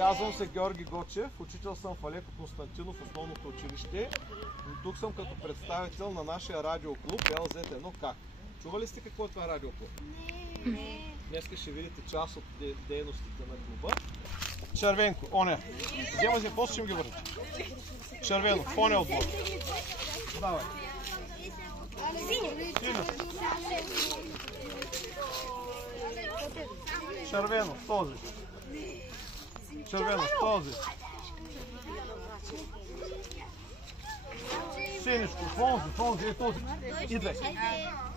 Казвам се Георги Гочев, учител съм в Алеко Константинов, основното училище. Тук съм като представител на нашия радиоклуб LZ1K. Чували сте какво е това радиоклуб? Не. Днеска ще видите част от дейностите на клуба. Червенко, оня. Вземате, после ще им ги върнете. Червено, в оня отбор. Давай. Синьо. Червено, този. Червено, този. Синичко, фонзи, е този. Идвай.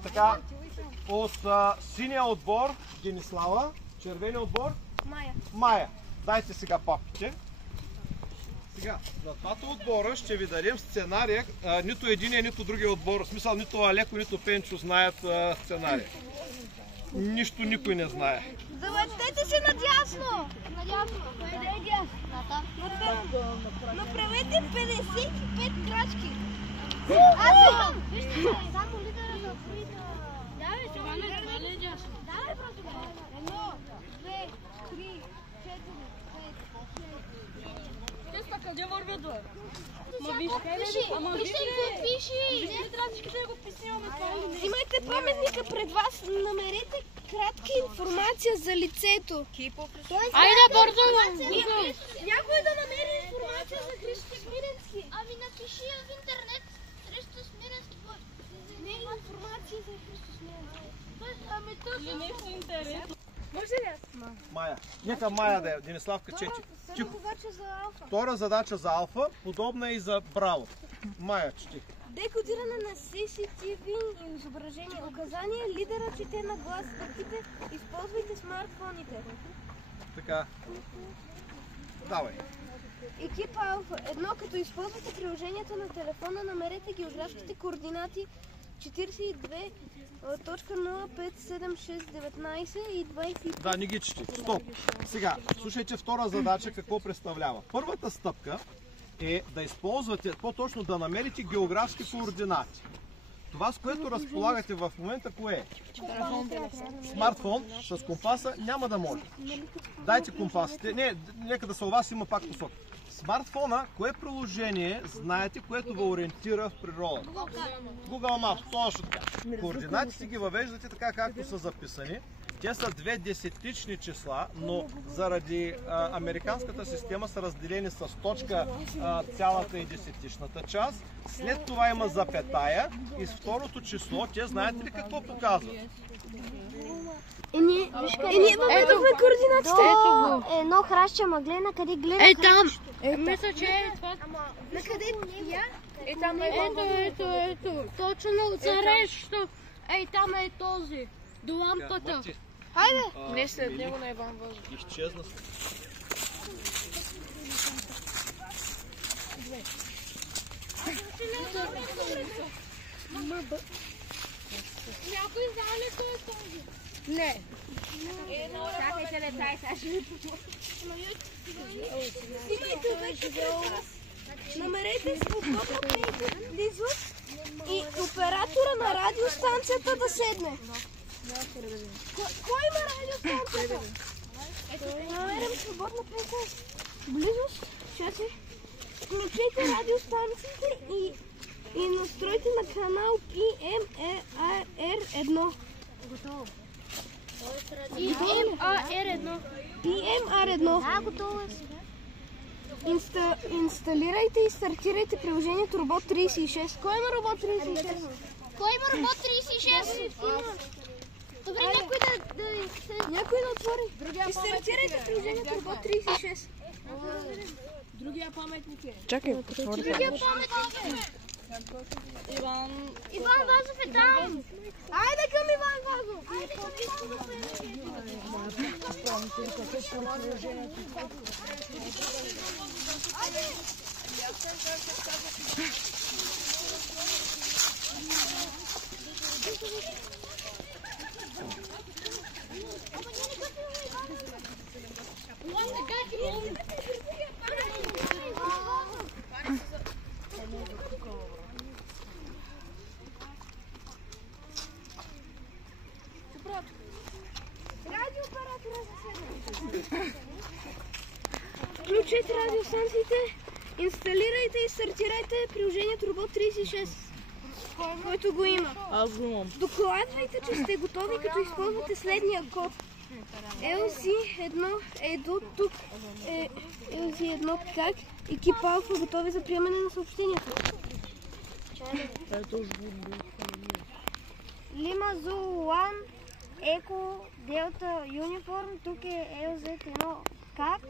Така, от синия отбор Денислава, червения отбор Майя. Дайте сега папките. Сега, на двата отбора ще ви дадем сценария. Нито единия, нито другия отбор. В смисъл, нито Алеко, нито Пенчо знаят сценария. Нищо никой не знае. Завъртете се надясно! Надясно! Къде е дясно? Направете 55 крачки! Аз имам! Вижте, само лидера за фрида! Давай, само лидера за дясно! Давай, просто! 1, 2, 3, 4, 5, 6, 7... Те са къде вървят, бе? Вижте какво пиши! Трябва да го писаме. Взимайте паметника пред вас, намерете кратка информация за лицето. Айде, бързо! Някой да намери информация за Христо Смиренски. Ами напиши в интернет Христо Смиренски. Не е информация за Христо Смиренски. Ами точно не е интерес. Може ли аз? Майя. Нека Майя да е. Дениславка чети. Задача за алфа. Втора задача за алфа, подобна и за браво. Майя, чети. Декодиране на CCTV изображение. Указания, лидера чете на глас стъпките, използвайте смартфоните. Така. Давай. Екип Алфа. Едно, като използвате приложението на телефона, намерете географските координати 42.057619 и 25. Да, не ги чети. Стоп. Сега, слушайте втора задача какво представлява. Първата стъпка е да използвате, по-точно да намерите географски координати. Това, с което разполагате в момента, кое е? Смартфон с компаса няма да може. Дайте компасите. Не, нека да са у вас, има пак посока. Смартфона, кое приложение знаете, което ви ориентира в природата? Google Maps, точно така. Координатите ги въвеждате така, както са записани. Те са 2 десетични числа, но заради американската система са разделени с точка цялата и десетичната част. След това има запетая и с второто число, те знаете ли какво показват? Ние въведохме координатите. Едно храща мъглена, къде гледа. Е там. Мисля, че е това. На къде я? Е там е. Ето. Точно срещу. Ей там е този. До лампата. Хайде. Не след него на Иван Вазов. Изчезна. Някой знае ли кой е този? Не. Чакайте, летай, сега ще ви намерете свободно близо и оператора на радиостанцията да седне. Кой има радиостанцията? Намерям свободна близост. Чакай. Включете радиостанциите и настройте на канал PMR1. Готово. PMR1. PMR1. Готово е сега. Инсталирайте и стартирайте приложението Робот 36. Кой има Робот 36? Кой има Робот 36? Добре, някой да отвори. И стартирайте приложението Робот 36. Другия паметник е. Чакай, другия паметник е. Иван Вазов е там. Айде към Иван Вазов. Радиооператора за седмица. Включете радиостанциите, инсталирайте и стартирайте приложението Робот 36, който го има. Докладвайте, че сте готови, като използвате следния код. LZ1 е до тук. LZ1 так. Екип Алфа готови за приемане на съобщението. Лима Зу 1 Еко Делта Юниформ. Тук е LZ1 как.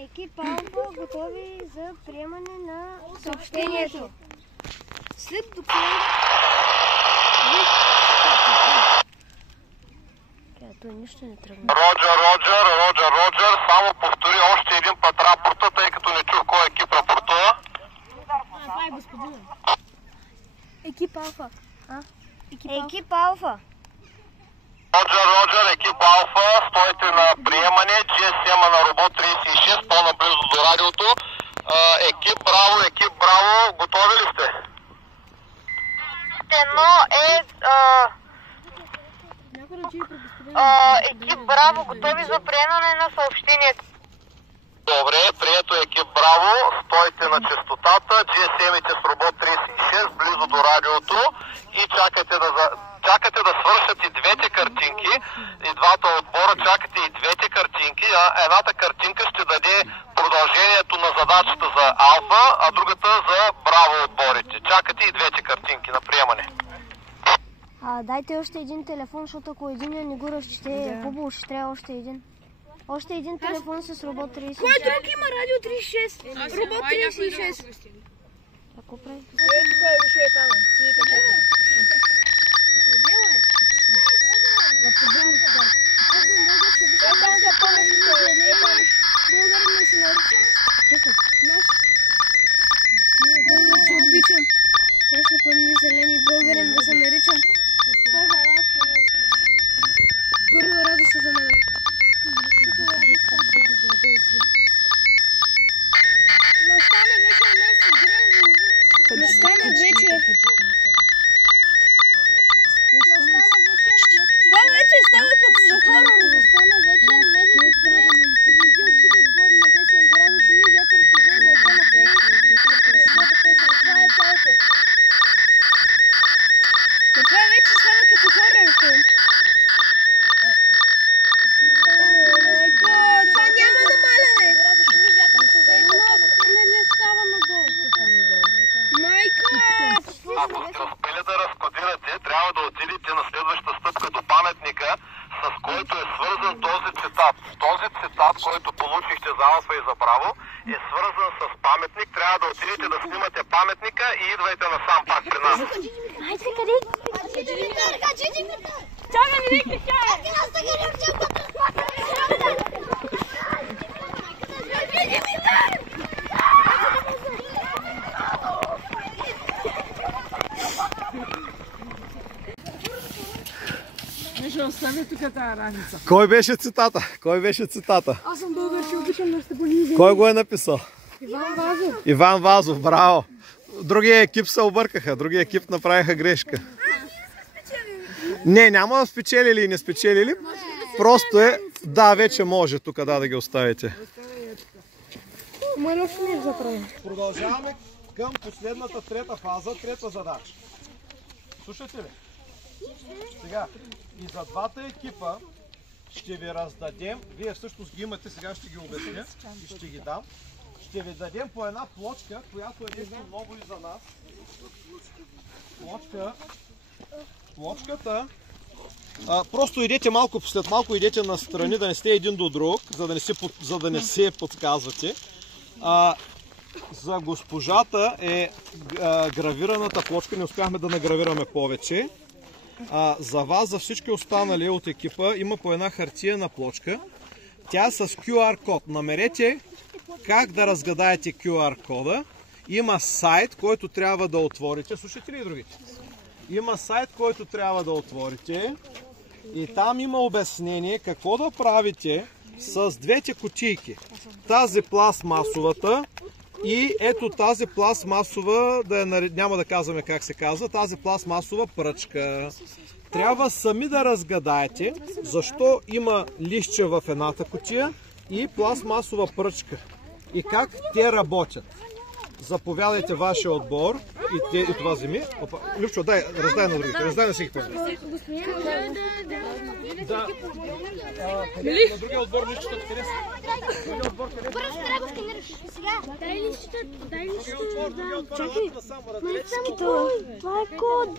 Екип Алфа готови за приемане на съобщението. След доклада... Той нищо не тръгна. Роджер. Само повтори още един път рапорта, тъй като не чух кой екип рапортува. Това е господина. Екип Алфа. Екип Алфа. Роджер, екип Алфа, стойте на приемане, GSM-а на Робот 36, по-наблизо до радиото. Екип Браво, готови ли сте? Едно е екип Браво, готови за приемане на съобщението. Добре, прието екип Браво, стойте на честотата, GSM-ите с Робот 36, близо до радиото и чакате да свършат и двете картинки, и двата отбора чакате и двете картинки, едната картинка ще даде продължението на задачата за Алфа, а другата за Браво отборите. Чакате и двете картинки на приемане. Дайте още един телефон, защото ако един не го разчете, е хубаво, ще трябва още един. Още един телефон с Робот 36. Кой друг има радио 36? Робот 36. Какво прави? Обичам. Наши пълни зелени българин да се наричам. Първа радост за мен. Настане вечер месец, настане вечер. Това вече става като за хорор. Настане вечер, месец, звезди обсипят свод небесен, грани шуми, вятър повей, балкона пей, своята песен. Това е цялото. Това вече става като хорор филм. Това няма намаляне. Не става надолу. Майко! Ако сте успели да разкодирате, трябва да отидете на следващата стъпка до паметника, с който е свързан този цитат. Този цитат, който получихте за Алфа и за Браво, е свързан с паметник. Трябва да отидете да снимате паметника и идвайте насам пак при нас. Хайде, къде? Чакай, не вика, чакай! Кой беше цитата? Аз съм български, обичам да сте болни. Кой го е написал? Иван Вазов. Иван Вазов, браво! Другия екип се объркаха, другия екип направиха грешка. Не, няма да спечелили и не спечелили. Просто е, да, вече може тук да ги оставите. Продължаваме към последната трета фаза, трета задача. Слушате ли? Сега, и за двата екипа ще ви раздадем, вие всъщност ги имате, сега ще ги обясня и ще ги дам. Ще ви дадем по една плочка, която е нещо ново и за нас. Плочката. Просто идете малко, след малко идете настрани, да не сте един до друг, за да не се подсказвате. За госпожата е гравираната плочка, не успяхме да награвираме повече. За вас, за всички останали от екипа, има по една хартиена плочка. Тя е с QR код. Намерете как да разгадаете QR кода. Има сайт, който трябва да отворите. Слушайте ли и другите? Има сайт, който трябва да отворите. И там има обяснение какво да правите с двете кутийки. Тази пластмасовата и ето тази пластмасова, няма да казваме как се казва, тази пластмасова пръчка. Трябва сами да разгадаете защо има листче в едната кутия и пластмасова пръчка. и как те работят. Заповядайте вашия отбор и това вземи. Любчо, раздай на другите, раздай на всички. Да. На другия отбор личите къде са? Другия отбор къде са? Първо трябва да сканираш. Сега. Дай личите. Чакай. Това е код.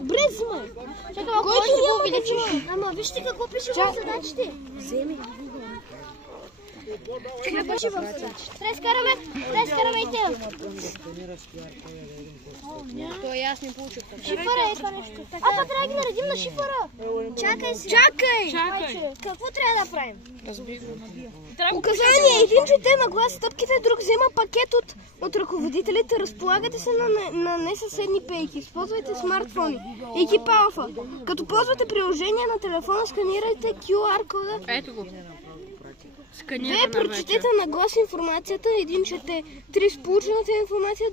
Брезма. Чакай, който го види. Ама вижте какво пише в задачите. Вземи. Трябва да изкараме и те. То и аз не получих. Шифъра е това нещо. Трябва да ги наредим на шифъра. Чакай. Какво трябва да правим? Указание. Един чете на глас стъпките, друг взема пакет от ръководителите. Разполагате се на несъседни пейки. Използвайте смартфони. Екип Алфа. Като ползвате приложение на телефона, сканирайте QR кода. Ето го. Две, прочетете на глас информацията, един чете. 3, с получената информация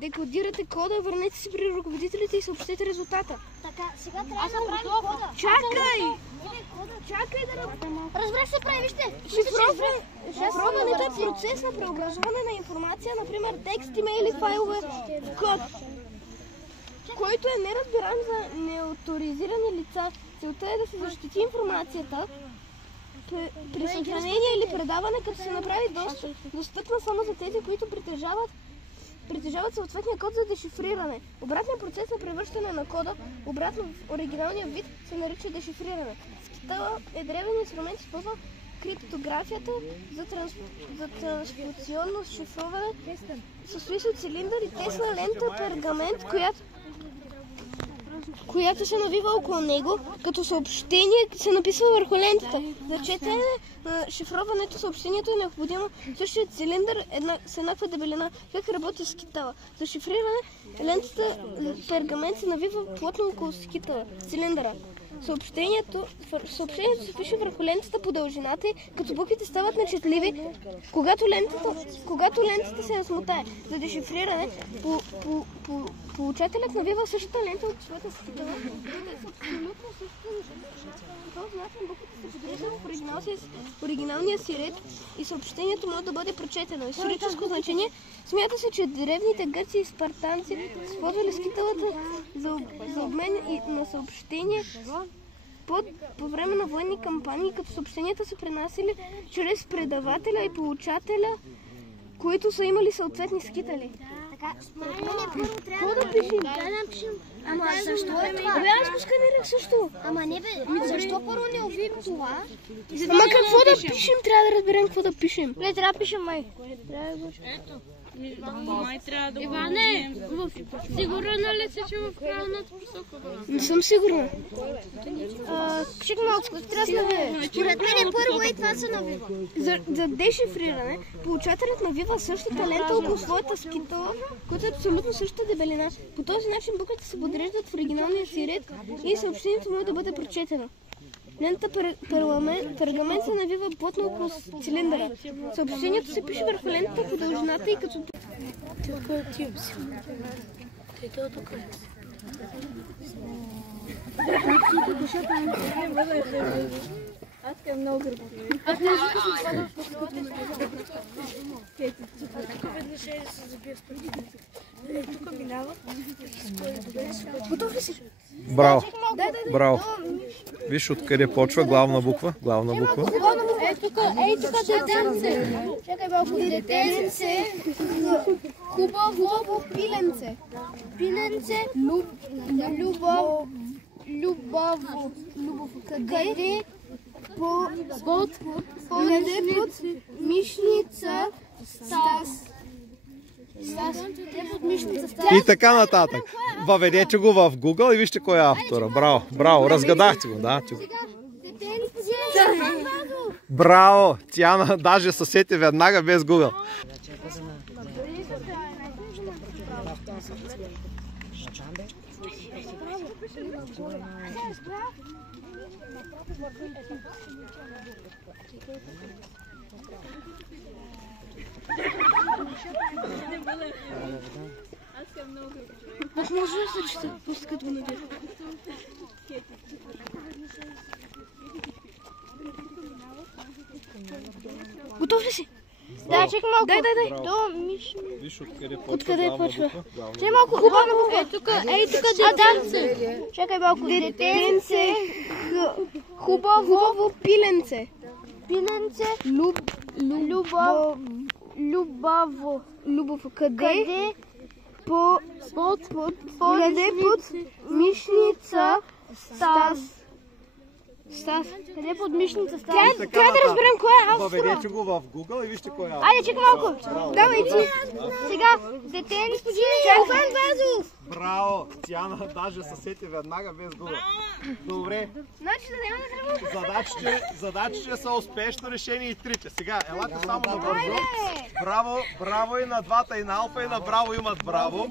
декодирате кода, върнете се при ръководителите и съобщете резултата. Така, сега трябва да правим кода. Чакай да разбрах се прави, вижте. Шифроването е процес на преобразуване на информация, например текст, имейли, файлове, код, който е неразбиран за неоторизирани лица. Целта е да се защити информацията при съхранение или предаване, като се направи достъпна само за тези, които притежават съответния код за дешифриране. Обратният процес на превръщане на кода обратно в оригиналния вид се нарича дешифриране. Скитала е древен инструмент, използва криптографията за транспозиционно шифруване. Състои се от цилиндър и тесна лента пергамент, която се навива около него, като съобщение се написва върху лентата. За четене на шифроването съобщението е необходимо същия цилиндър с еднаква дебелина. Как работи скитала? За шифриране лентата пергамент се навива плътно около скитала, цилиндъра. Съобщението се пише върху лентата по дължината, като буквите стават нечетливи, когато лентата се размотае. За дешифриране, получателят навива същата лента от своята скитала. По този начин буквите се подреждат в оригиналния си ред и съобщението може да бъде прочетено. Историческо значение: смята се, че древните гърци и спартанци използвали скиталата за обмен на съобщения по време на военни кампании, като съобщенията са пренасили чрез предавателя и получателя, които са имали съответни скитали. Така, Какво да пишем? Ама защо е това? Аз го сканирах също. Ама не бе, защо първо не увидим това? Ама какво да пишем? Трябва да разберем какво да пишем. Не, трябва да пишем май. Ето. Май трябва да го... Иване, сигурна ли си, че в правилната посока? Не съм сигурна. Чекай малко, трябва да навива. Според мен първо и това се навива. За дешифриране, получателят навива същата лента около своята скитала, която е абсолютно същата дебелина. По този начин буквите се подреждат в оригиналния си ред и съобщението може да бъде прочетено. Лентата пергамент се навива плътно около цилиндъра. Съобщението се пише върху лентата по дължината и като... Браво. Браво. Виж откъде почва главна буква. Ей тук детенце. Чакай малко. Детенце. Хубаво пиленце. Пиленце. Любаво. Къде? Под мишница. И така нататък. Въведете го в Google и вижте кой е автора. Браво, браво, разгадахте го, да. Браво, Тяна даже се сети веднага без Google. Аз може да се чета, пускат го навър. Готов ли си? Да, чакай малко. Дай. Виж откъде почва. Чакай малко, хубава буква. Ей тук детенце. Чакай малко. Детенце. Хубаво пиленце. Пиленце. Любов. Къде? Под мишница Стас. Къде под мишница Стас? Трябва да разберем кой е автора. Въведете го в Google и вижте кой е автор. Айде, чакай малко. Давай ти. Сега, детенце. Чакай, Вазов. Браво! Тяна даже се сети веднага без Google. Добре. Значи да няма да трябва. Задачите са успешно решени и трите. Сега, елате само набързо. Браво и на двата, и на Алфа, и на Браво имат браво.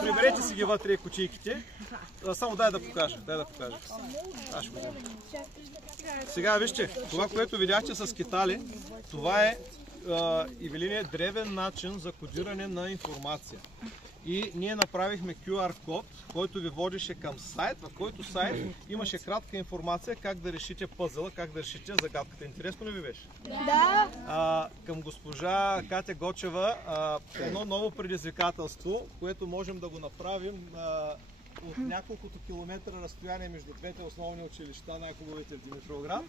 Приберете си ги вътре кучийките. Само дай да покажа. Аз ще го взема. Сега вижте, това, което видяхте с китали, това е Ивелине древен начин за кодиране на информация. И ние направихме QR код, който ви водеше към сайт, в който сайт имаше кратка информация как да решите пъзела, как да решите загадката. Интересно ли ви беше? Да. Към госпожа Катя Гочева едно ново предизвикателство, което можем да го направим от няколкото километра разстояние между двете основни училища, най-хубавите в Димитровград.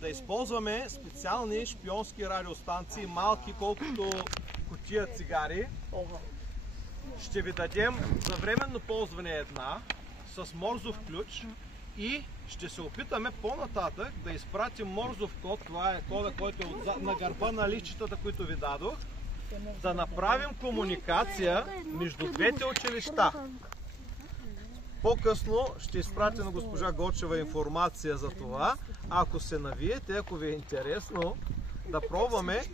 Да използваме специални шпионски радиостанции, малки колкото кутия цигари. Ще ви дадем за временно ползване една с морзов ключ и ще се опитаме по-нататък да изпратим морзов код, това е кода, който е на гърба на листчетата, които ви дадох, да направим комуникация между двете училища. По-късно ще изпратя на госпожа Гочева информация за това. Ако се навиете, ако ви е интересно, да пробваме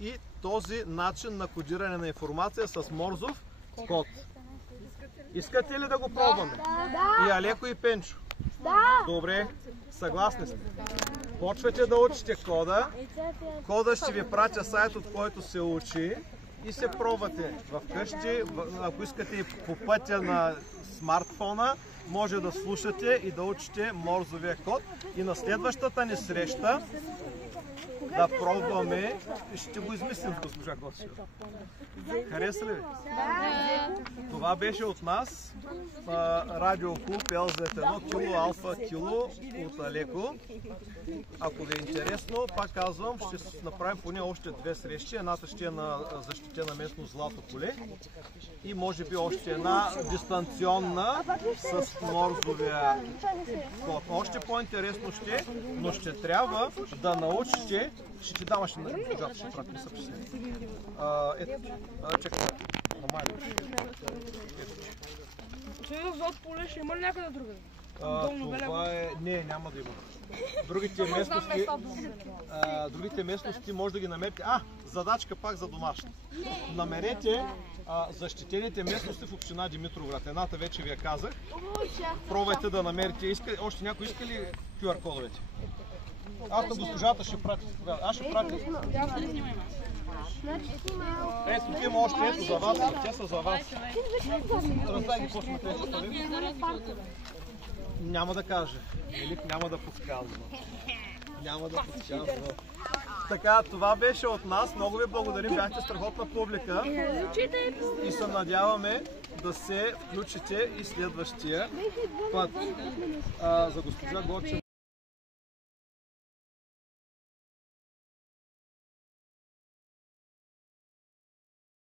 и този начин на кодиране на информация с морзов код. Искате ли да го пробваме? Да. И Алеко и Пенчо? Да. Добре, съгласни сте. Почвате да учите кода. Кода ще ви пратя сайт, от който се учи и се пробвате вкъщи. Ако искате и по пътя на смартфона, може да слушате и да учите морзовия код. И на следващата ни среща да пробваме и ще го измислим с госпожа Гочева. Хареса ли ви? Да. Това беше от нас. Радиоклуб LZ1 Кило Алфа Кило от Алеко. Ако ви е интересно, пак казвам, ще направим поне още две срещи. Едната ще е на защитена местност Злато поле и може би още една дистанционна с морзовия код. Още по-интересно ще, но ще трябва да научите. Ще ти дам още на госпожата, ще прати са писани. Ето, чакай, намали. Това в Злато поле ще има ли някъде другаде? Това е... Не, няма да има. Другите местности може да ги намерите. Задачка пак за домашни. Намерете защитените местности в община Димитровград. Едната вече ви я казах. Пробвайте да намерите. Още някой иска ли QR кодовете? Аз на госпожата ще пратя. Аз ще пратя. Ето, има още ето за вас. Те са за вас. Раздай ги после на тези. Няма да каже. Велик няма да подсказва. Така, това беше от нас. Много ви благодарим. Бяхте страхотна публика. И се надяваме да се включите и следващия път. За госпожа Гочева.